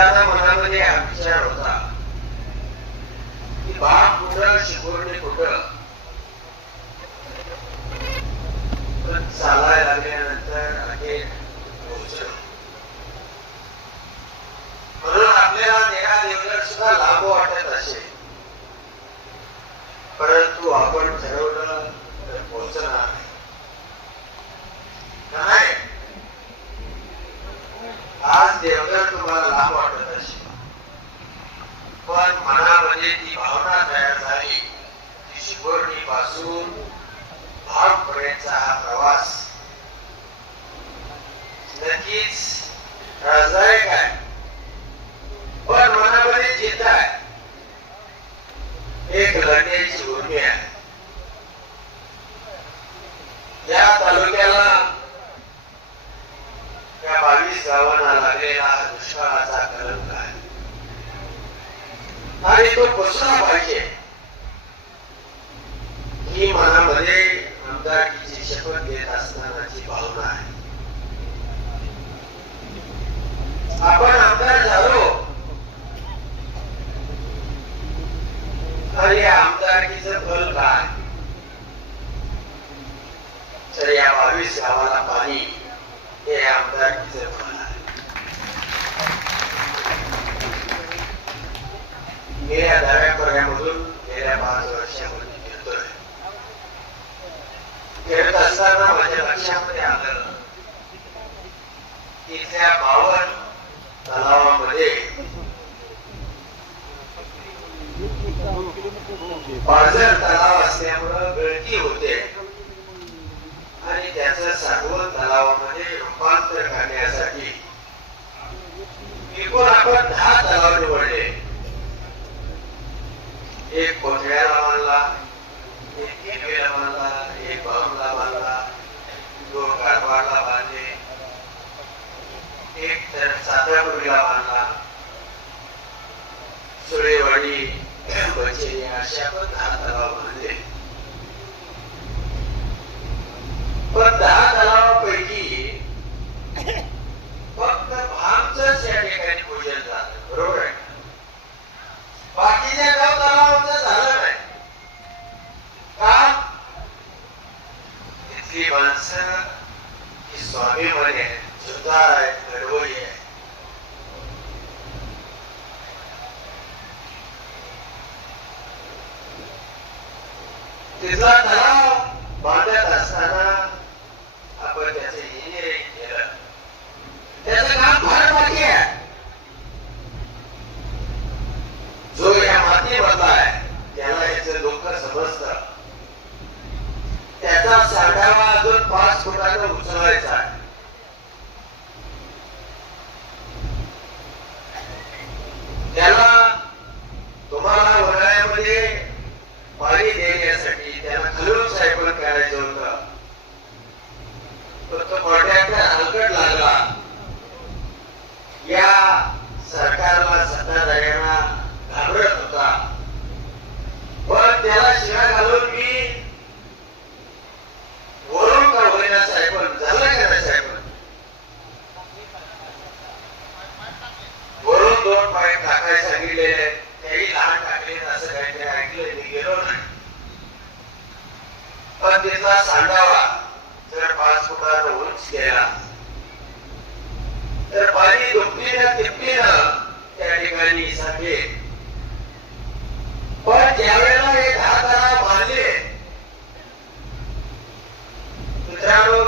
असताना मनामध्ये हा विचार होता. की बाप कुठं शिकवणे कुठं? पण चालायला लागल्यानंतर अखेर म्हणून आपल्याला देहा देवघर सुद्धा लाभ वाटत असे. परंतु आपण ठरवलं तर पोहोचणार नाही. आज देवगड तुम्हाला लाभ वाटत पण मनामध्ये ती भावना तयार झाली की शिवर्णी पासून भागपर्यंतचा हा प्रवास. नक्कीच राजा आहे पण मनामध्ये चिंता आहे एक लढण्याची उर्मी आहे या तालुक्याला या बावीस गावांना लागलेला हा दुष्काळाचा कलंक आहे आणि तो पुसला पाहिजे ही मनामध्ये आमदारकीची शपथ घेत असतानाची भावना आहे आपण आमदार झालो तर या आमदारकीचं फल काय तर या बावीस गावाला पाणी हे आमदारकीचं फल आहे गेल्या दहाव्या पर्यामधून गेल्या पाच वर्षामध्ये फिरतोय फिरत असताना माझ्या लक्षामध्ये आलं. इथल्या बावन तलावामध्ये पाझर तलाव असल्यामुळं गळती होते. आणि त्याचं साठवण तलावामध्ये रूपांतर करण्यासाठी एकूण आपण दहा तलाव निवडले. एक कोथळ्याला बांधला एक केळवेला बांधला एक बांधला बांधला दोन कारवारला बांधले एक तर सातापुरीला बांधला सुरेवाडी बचेरी अशा पण दहा तलाव बांधले पण दहा तलावापैकी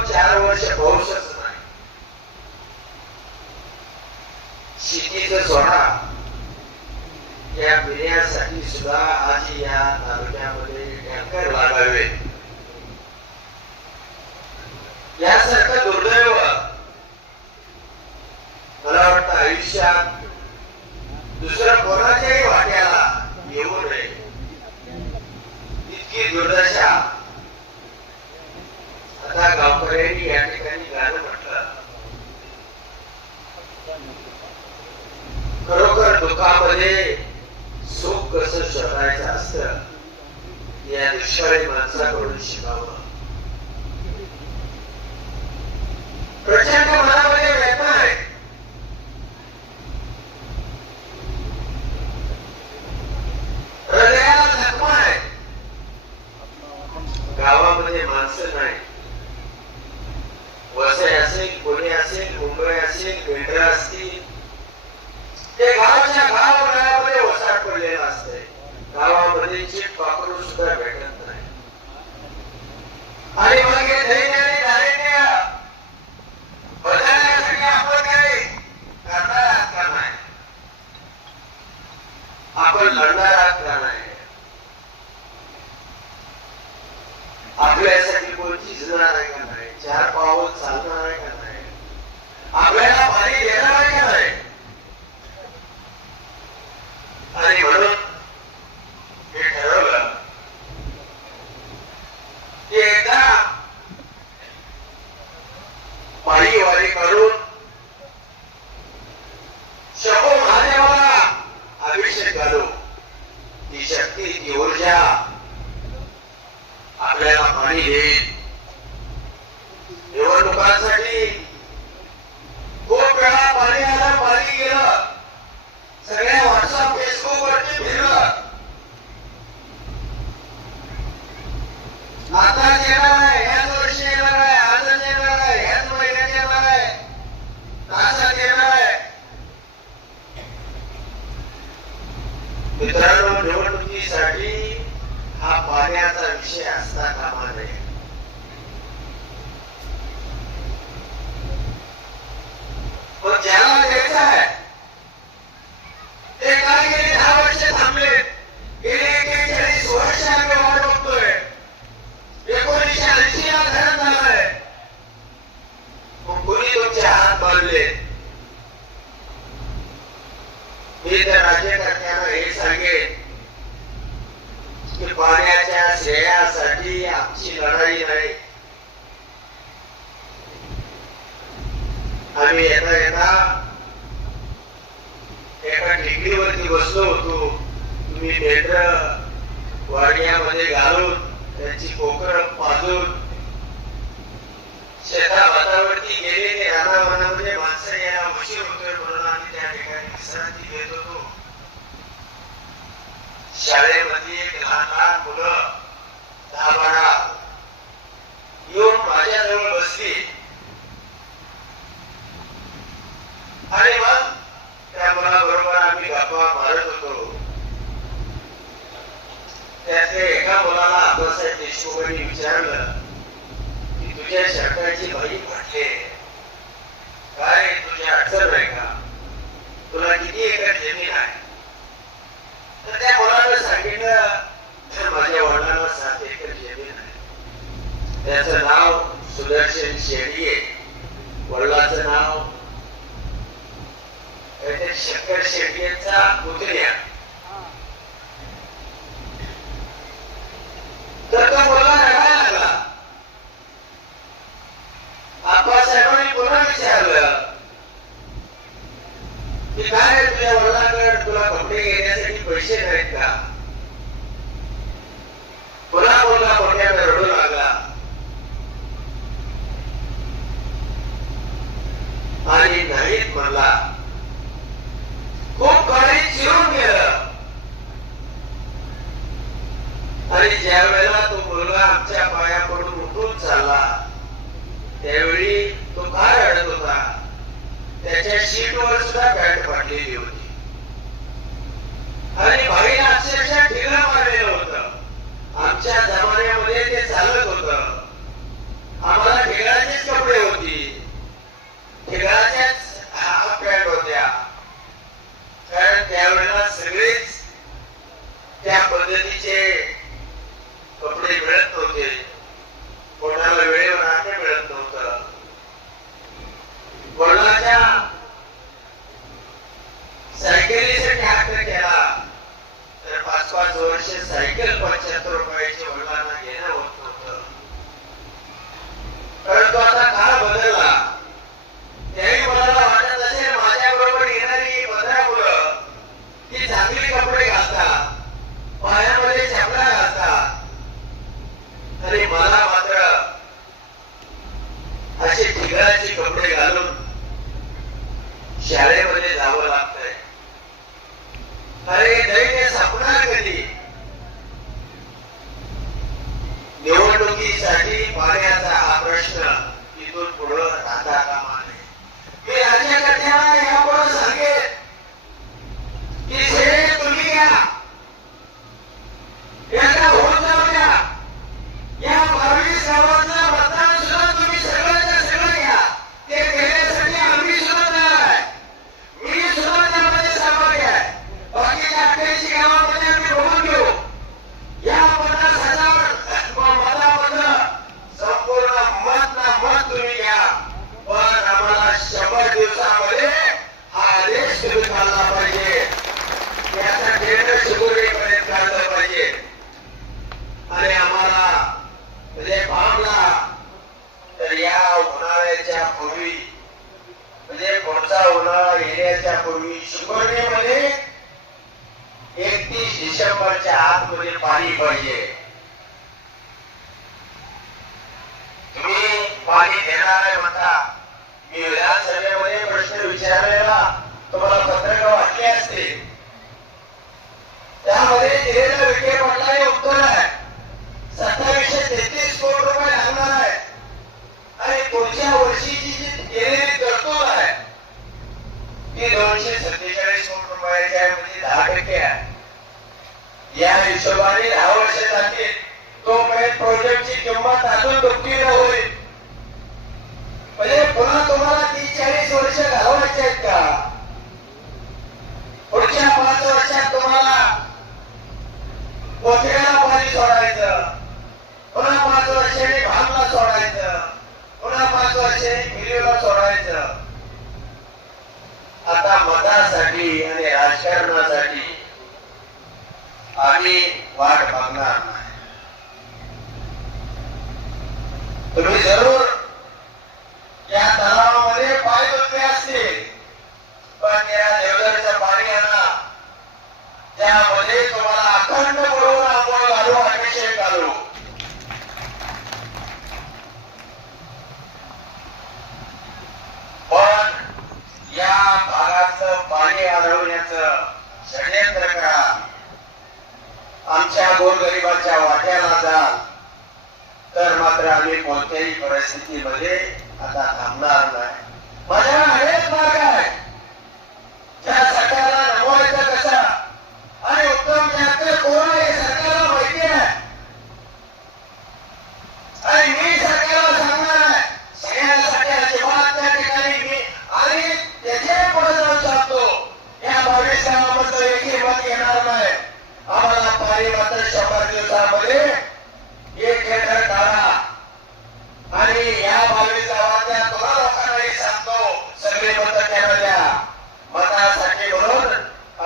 चार वर्ष पाऊसच नाही. शेतीचं सोडा या पिण्यासाठी सुद्धा आज या तालुक्यामध्ये टँकर लागावे यासारखं दुर्दैव मला वाटतं आयुष्यात दुसऱ्या कोणाच्याही वाट्याला येऊ नये. इतकी दुर्दशा. आता दुःखामध्ये सुख कसं शोधायचं असतं या दुष्काळी माणसाकडून शिकावं. प्रचंड मनामध्ये कसे आलं? तुझ्या वडिलांकडे? तुला कपडे घेण्यासाठी पैसे नाहीत का? त्या सीटवर सुद्धा बॅट पडलेली होती. आणि भाईला अक्षरशः ढिला मारलेलं होतं. आमच्या पूर्वी शुगर्णीमध्ये एकतीस डिसेंबरच्या आतमध्ये पाणी पाहिजे तुम्ही पाणी देणार आहे म्हणता. मी विधानसभेमध्ये प्रश्न विचारलेला. तुम्हाला पत्रक वाटले असते त्यामध्ये दिलेलं विखे पाटलाने उत्तर आहे. सत्तावीसशे तेहतीस कोटी रुपये लागणार आहे. आणि पुढच्या वर्षीची जी केलेली तरतूद आहे ती दोनशे सत्तेचाळीस कोटी रुपयाच्या म्हणजे दहा टक्के आहे. या हिशोबाने दहा वर्ष जातील तोपर्यंत प्रोजेक्टची किंमत अजून दुपटीनं होईल. म्हणजे पुन्हा तुम्हाला तीस चाळीस वर्ष घालवायचे आहेत का? पुढच्या पाच वर्षात तुम्हाला पोथ्याला पाणी सोडायचं पुन्हा पाच वर्षांनी भागला सोडायचं पुन्हा पाच वर्षांनी मिलीला सोडायचं. आता मतासाठी आणि राजकारणासाठी आम्ही वाट बघणार नाही. तुम्ही जरूर या तलावामध्ये पाय बसले असतील पण या देवदरचं पाणी आणा त्यामध्ये तुम्हाला अखंड बरोबर आंघोळ घालू अभिषेक घालू. पण या भागाचं पाणी अडवण्याचं षडयंत्र करा. आमच्या गोरगरिबाच्या वाट्याला जा तर मात्र आम्ही कोणत्याही परिस्थितीमध्ये आता थांबणार नाही. माझ्या अनेक मार्ग आहे त्या सरकारला नमवायचं कसं आणि उत्तम ठाकरे कोण आहे हे सरकारला माहिती आहे आणि मी सरकारला सांगणार आहे सगळ्यांसाठी अजिबात त्या ठिकाणी मी आणि त्याचे पुढे जाऊन सांगतो या बावीस गावामधलं एकही मत येणार नाही आम्हाला पाणी मात्र शंभर दिवसामध्ये एक लिटर काढा आणि या बावीस गावातल्या तुला लोकांनाही सांगतो सगळे मत त्यांना द्या मतासाठी म्हणून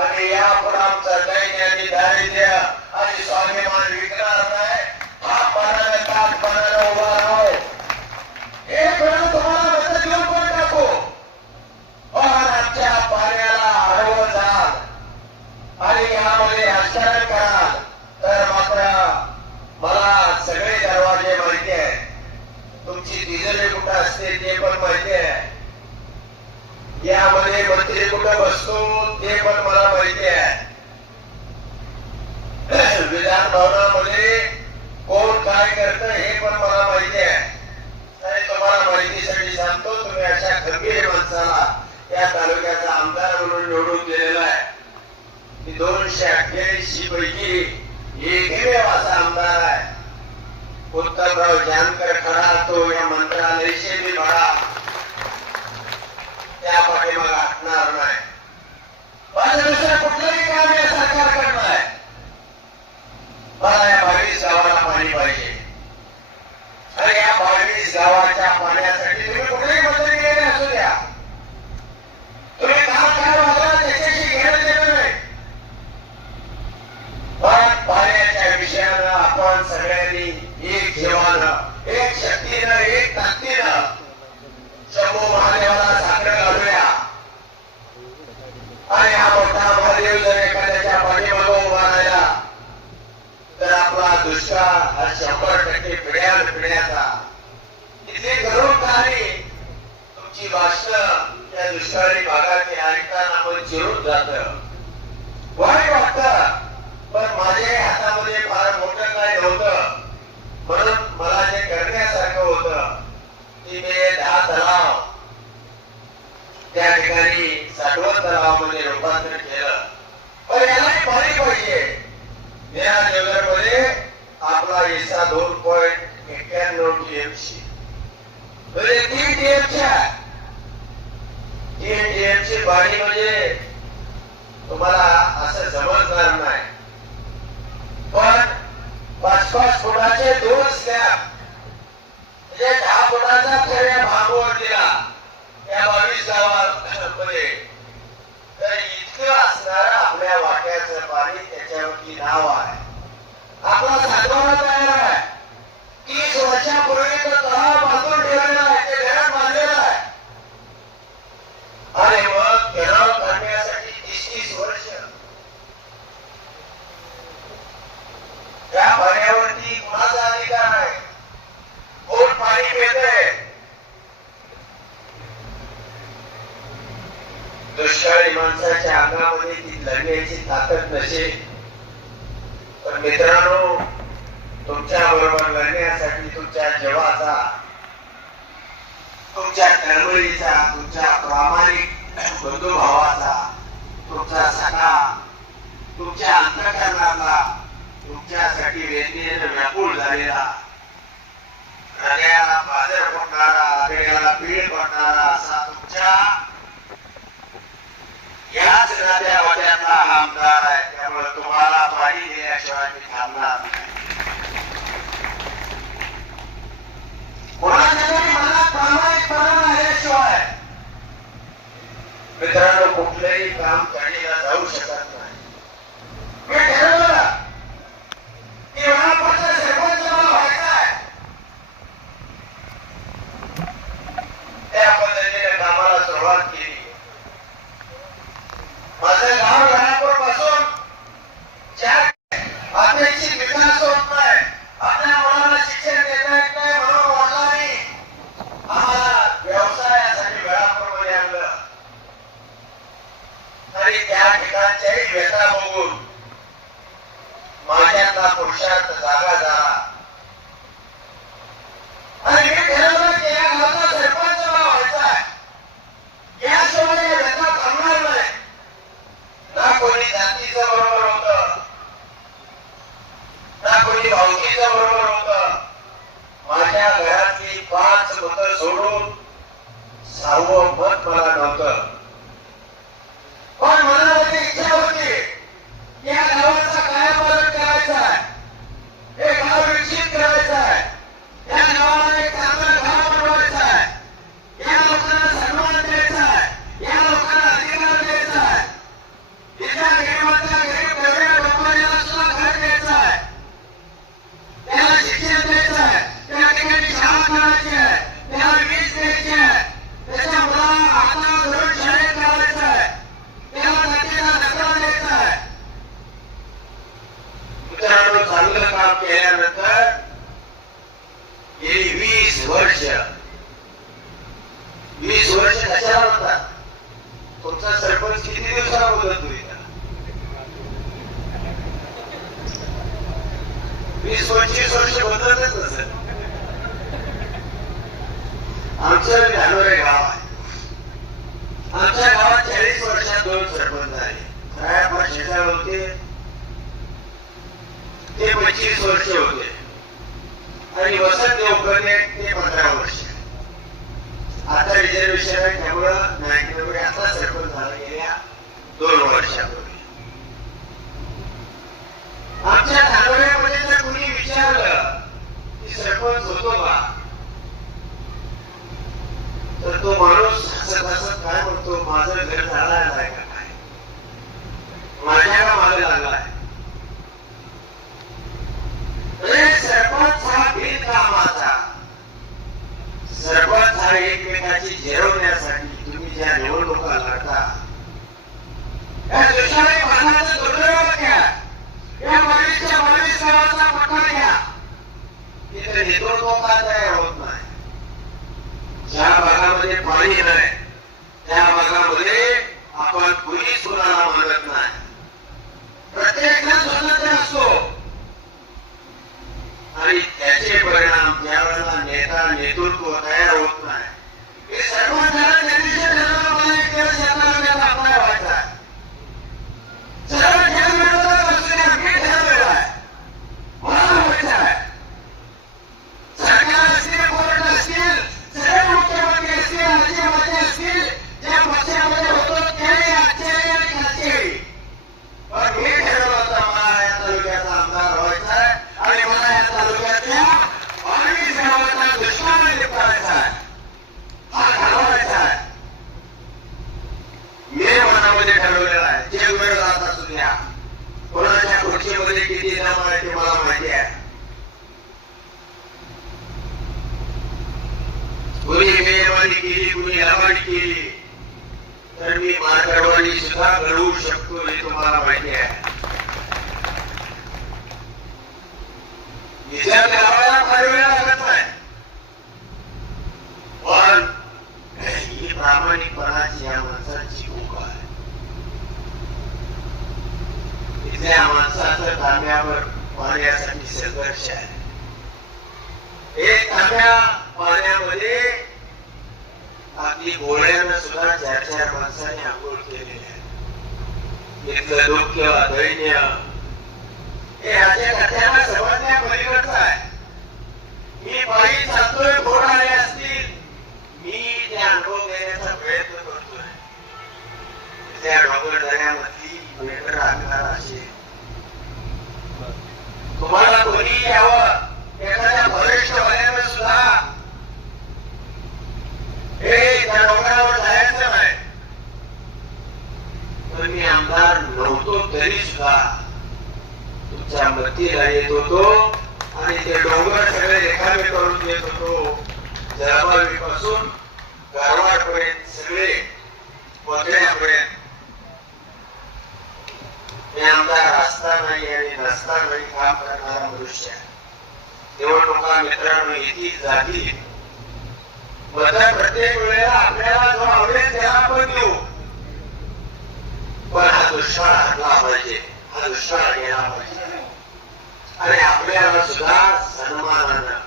आणि या पुढे आमचं दैन्य आणि दारिद्र्य आणि स्वाभिमान विकणार नाही हा मनाला ताट मनाला उभा राहो एक वेळा तुम्हाला मत देऊन पण टाकू पण आमच्या पाण्याला आडवं जाल आणि यामध्ये आचरण कराल तर मात्र मला सगळे दरवाजे माहिती आहे तुमची तिजोरी कुठं असते ते पण माहिती आहे यामध्ये मंत्री कुठं बसतो ते पण मला माहिती आहे. विधान भवनामध्ये कोण काय करत हे पण मला माहिती आहे. आणि तुम्हाला माहितीसाठी सांगतो तुम्ही अशा खंबीर माणसाला या तालुक्याचा आमदार म्हणून निवडून दिलेला आहे. की दोनशे अठ्ठ्याऐंशी पैकी एकमेव असा आमदार आहे. उत्तमराव जानकर खरा तो या मंत्रालयाशी मी भरा त्या पाठीमागा असणार नाही. पण दुसरं कुठलंही काम या सरकारकडनं आहे. मला या बावीस गावाला पाणी पाहिजे. आणि या बावीस गावाच्या पाण्यासाठी तुम्ही कुठेही मंत्री गेले असू द्या तुम्ही काम काय वागला त्याच्याशी घेणं देणं नाही पण पाण्याच्या विषयानं आपण सगळ्यांनी एक जीवानं एक शक्तीनं एक ताकदीनं शंभू महादेवाला साखर घालूया आणि हा मोठा महादेव जर एखाद्याच्या पाठीमागं उभा राहिला तर आपला दुष्काळ हा शंभर टक्के पिढ्यान पिढ्याचा इथे घरून काही तुमची भाषण त्या दुष्काळी भागात ऐकताना आपण चिरून जात वाईट वाटत पण माझ्या हातामध्ये फार मोठं काय नव्हतं म्हणून मला जे करण्यासारखं होतं की मी दहा तलाव त्या ठिकाणी साठवण तलावामध्ये रूपांतर केलं पण यालाही पाणी पाहिजे या मध्ये आपला हिस्सा दोन पॉईंट एक्क्याण्णव टीएमसी म्हणजे तीन टीएमसी आहे तीन टीएमसी पाणी म्हणजे तुम्हाला असं समजणार नाही पण पाच दोन स्लॅब. म्हणजे दहा फुटाचा खऱ्या भागवत दिला. या बावीस गावामध्ये तर इतकं असणार आपल्या वाट्याचं पाणी त्याच्यावरती नाव आहे. आपला सातवा तयार आहे. तीस वर्षापूर्वी तो तलाव बांधून ठेवलेला आहे ते घरात बांधलेलं आहे आणि मग घेराव काढण्यासाठी तीस तीस वर्ष त्या पाण्यावरती कुणाचा अधिकार आहे कोण पाणी पितंय दुष्काळी माणसाच्या अंगामध्ये ती लढण्याची ताकद नसे. पण मित्रांनो तुमच्या बरोबर लढण्यासाठी तुमच्या जीवाचा तुमच्या तळमळीचा तुमच्या प्रामाणिक बंधुभावाचा तुमचा सखा तुमच्या अंतकरणाला तुमच्यासाठी वेदनेनं व्याकुळ झालेला हृदयाला बाजार पडणारा हृदयाला पीळ पडणारा असा तुमच्या याच नद्या वाट्यातला हा आमदार आहे त्यामुळे तुम्हाला पाणी देण्याशिवाय मी थांबणार नाही मित्रांनो कुठलंही काम करण्याला जाऊ शकत नाही मी ठरवलं की मला पुढचा सरपंच मला व्हायचा आहे त्या पद्धतीने कामाला सुरुवात केली माझं गाव घरापूरपासून ज्या अपेक्षित विकास होत नाही आपल्या मुलांना शिक्षण देता येत नाही म्हणून वडिलांनी आम्हाला व्यवसायासाठी वेळापूरमध्ये आणलं आणि त्या ठिकाणच्याही व्यथा बघून माझ्यातला पुरुषार्थ जागा झाला आणि मी ठरवलं की या गावचा सरपंच मला व्हायचा आहे याशिवाय या व्यथा थांबणार नाही ना कोणी जातीचं बरोबर होत ना कोणी भावकीचं बरोबर होत माझ्या घरातली पाच मत सोडून सहावं मत मला नव्हतं. पण मनामध्ये इच्छा होती या गावाचा कायापालट करायचा आहे. हे गाव विकसित करायचं आहे या गावाला एक चांगला गाव बनवायचा आहे या लोकांना सन्मान द्यायचा आहे या लोकांना अधिकार द्यायचा आहे इथल्या गरिबातल्या गरीब गरीब लोकांना सुद्धा घर द्यायचं आहे त्याला शिक्षण द्यायचं आहे त्या ठिकाणी शाळा करायची आहे त्याला वीज द्यायची आहे त्याच्या मुलाला हातात धरून शाळेत घालायचं आहे त्याला नदीला नकार द्यायचा आहे मित्रांनो चांगलं काम केल्यानंतर गेली वीस वर्ष वीस वर्ष कशाला म्हणतात तुमचा सरपंच किती दिवसाला बोलत होईल वीस पंचवीस वर्ष बदलतच नसेल आमचं धानोरे गाव आहे. आमच्या गावात चाळीस वर्षात दोन सरपंच झाले. खऱ्या शेजाळ होते. ते पंचवीस वर्ष होते. आणि वसंत देवकरने ते पंधरा वर्ष. आता रिझर्वेशन आहे त्यामुळं असा सर्व झाला गेल्या दोन वर्षापूर्वी. आमच्या धानोऱ्यामध्ये जर कुणी विचारलं की सरपंच होतो का तर तो माणूस हसत हसत काय म्हणतो माझं घर झाला आहे का काय? माझ्या मागे लागलाय आहे सरपंच हा बिनकामाचा सरपंच हा एकमेकाची झिरवण्यासाठी तुम्ही ज्या निवडणुका लढता या दुष्काळी भागाचं दुर्दैव घ्या या बावीसच्या बावीस गावाचा पट्टा घ्या तिथे नेतृत्व का तयार होत नाही ज्या भागामध्ये पाणी नाही त्या भागामध्ये आपण कुणीच कुणाला मानत नाही प्रत्येक जण स्वतंत्र असतो आणि त्याचे परिणाम ज्या वेळेला नेता नेतृत्व तयार होत नाही हे सर्व जण त्यांनी जे ठरवलं मला एक कुणी मेहरबानी केली कुणी लवाणी केली तर मी मार्गवाणी सुद्धा घडवू शकतो हे तुम्हाला माहिती आहे निसर्ग लावायला फार वेळ लागत नाही पण ही प्रामाणिकपणाची या माणसाची भूक आहे इथल्या माणसाचं पाण्यासाठी संघर्ष आहे. एक तांब्या पाण्यामध्ये अगदी गोळ्यानं सुद्धा चार चार माणसाने आंघोळ केलेली आहे. इथलं दुःख दैन्य हे ह्याच्या कथ्याला समजण्या पलीकडचं आहे. मी पायी चालतोय आले असतील. मी ते अनुभव घेण्याचा प्रयत्न करतोय. त्या डोंगर दऱ्यामधली मेटर आकार असे तुम्हाला कोणी यावं? एखाद्या वरिष्ठ वयानं सुद्धा हे त्या डोंगरावर जायचं नाही. पण मी आमदार नव्हतो तरी सुद्धा तुमच्या मतीला येत होतो आणि ते डोंगर सगळे रेखावे करून येत होतो. जळगावी पासून गारवाड पर्यंत सगळे पोचण्यापर्यंत मी आमदार असता नाही आणि नसता नाही. काम करणारा मनुष्य आहे. निवडणुका मित्रांनो येतील जातील मत प्रत्येक वेळेला आपल्याला जो आवडेल त्याला आपण देऊ. पण हा दुष्काळ हटला पाहिजे. हा दुष्काळ गेला पाहिजे. आणि आपल्याला सुद्धा सन्मानानं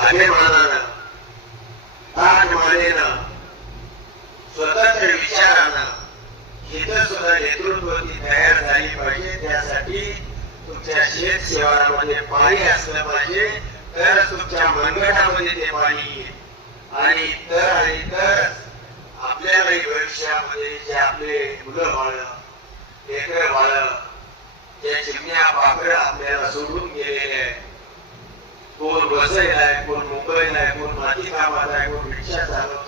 अभिमानानं ताटमानेनं स्वतंत्र विचारानं इथं सुद्धा नेतृत्व ती तयार झाली पाहिजे. त्यासाठी तुमच्या शेत शिवारामध्ये पाणी असलं पाहिजे. तरच तुमच्या मनगटामध्ये ते पाणी येईल. आणि तर आणि तर आपल्यालाही भविष्यामध्ये जे आपले मुलं बाळ लेकर बाळ ज्या चिमण्या पाकड आपल्याला सोडून गेलेले आहे कोण वसईला आहे कोण मुंबईला आहे कोण माती कामात आहे कोण रिक्षा चालवत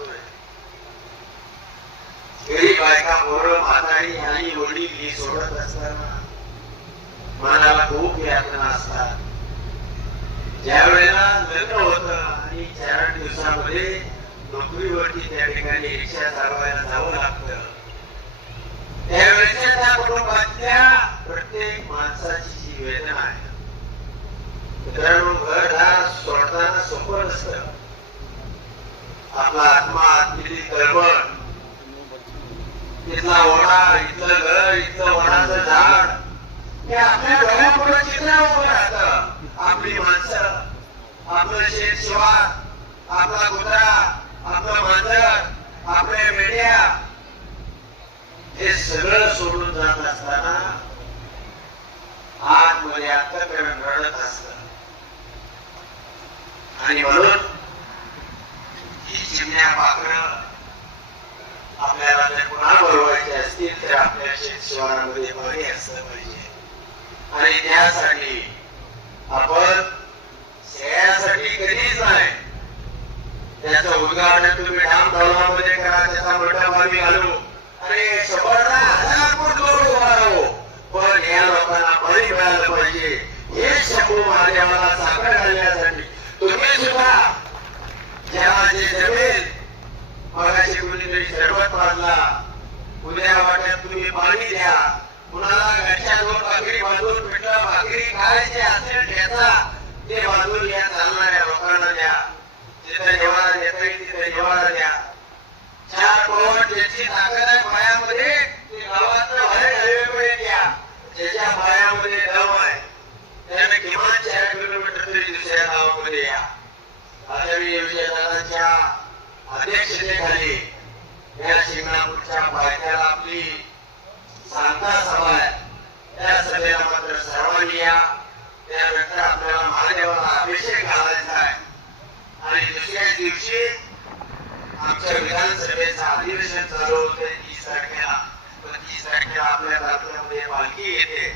घरी बायका पोरं म्हातारी आणि वडील ही सोडत असताना मनाला खूप यातना असतात. ज्या वेळेला लग्न होत आणि चार दिवसामध्ये नोकरीवरती त्या ठिकाणी रिक्षा चालवायला जावं लागतं. त्यावेळेच्या त्या कुटुंबातल्या प्रत्येक माणसाची जी वेदना आहे मित्रांनो घरदार सोडताना सोपं नसतं. आपला आत्मा आतली तळमळ. इथला ओढा इथलं घर इथलं वडाचं झाड. हे आपल्या डोळ्यापुढे चित्र उभं राहत. आपली माणसं आपलं शेत शिवार आपला कुत्रा आपलं मांजर आपले मेंढ्या हे सगळं सोडून जात असताना आतमध्ये अंतकरण रडत असत. आणि म्हणून ही चिमण्या पाखरं आपल्याला जर पुन्हा बोलवायचे असतील तर आपल्या शेत पाणी असलं पाहिजे आणि त्यासाठी आपण शेळ्यासाठी कधीच नाही त्याचं उद्घाटन तुम्ही डाम तलावामध्ये करा त्याचा मंडप आम्ही घालू आणि शंभर हजार फूट करू उभा राहू पण या लोकांना पाणी मिळालं पाहिजे हे शंभू महादेवाला साखर घालण्यासाठी तुम्ही सुद्धा जेव्हा जे जमेल Yeah, yeah. आमच्या विधानसभेचं अधिवेशन चालू होते तीस तारखेला. पण तीस तारखेला आपल्या तालुक्यामध्ये पालखी येते.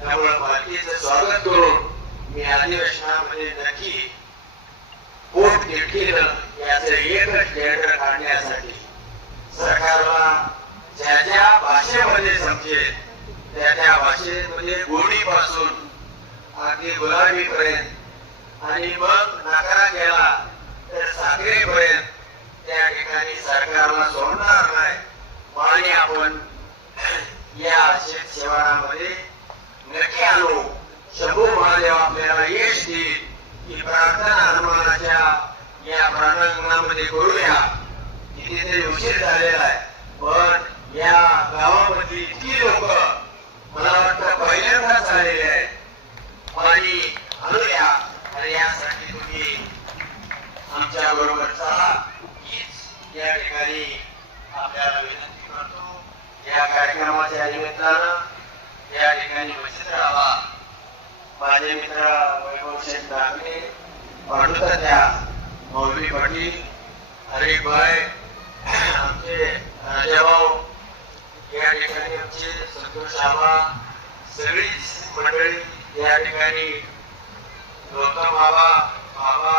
त्यामुळे पालखीचं स्वागत करून मी अधिवेशनामध्ये नक्की पोट तिटकीनं याचं एकच लेटर काढण्यासाठी सरकारला ज्या ज्या भाषेमध्ये समजेल त्या त्या भाषेमध्ये गोडीपासून अगदी गुलाबीपर्यंत आणि मग नकारा गेला तर त्या ठिकाणी सरकारला सोडणार नाही. पाणी आपण या शेत शिवारामध्ये नक्की आलो. शंभू महादेव आपल्याला यश देईल. ही प्रार्थना हनुमानाच्या या प्राणांगणामध्ये करूया. कितीतरी उशीर झालेला आहे. पण या गावामध्ये इतकी लोक मला वाटतं पहिल्यांदाच आलेले आहे आणि आणूया. आणि यासाठी तुम्ही आमच्या बरोबर चला. या ठिकाणी आपल्याला विनंती करतो या कार्यक्रमाच्या निमित्तानं या ठिकाणी उपस्थित राहा. माझे मित्र वैभव शेठ नागणे पाठवतात त्या मौलवी पाटील हरिभाई आमचे राजाभाऊ या ठिकाणी आमचे संतोष आबा सगळीच मंडळी या ठिकाणी गौतम बाबा बाबा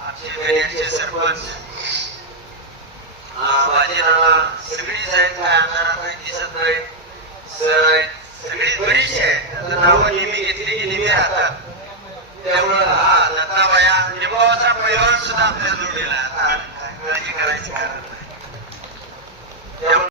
आमचे गण्याचे सरपंच माझे नाना सगळीच आहेत काय आमदार काही दिसत नाही सगळीच बरीचशी आहेत नावं नेहमी घेतली की नेहमी राहतात. त्यामुळं हा दत्ताबाया निभावाचा पैलवान सुद्धा आपल्याला जोडलेला आता काळजी करायची कारण नाही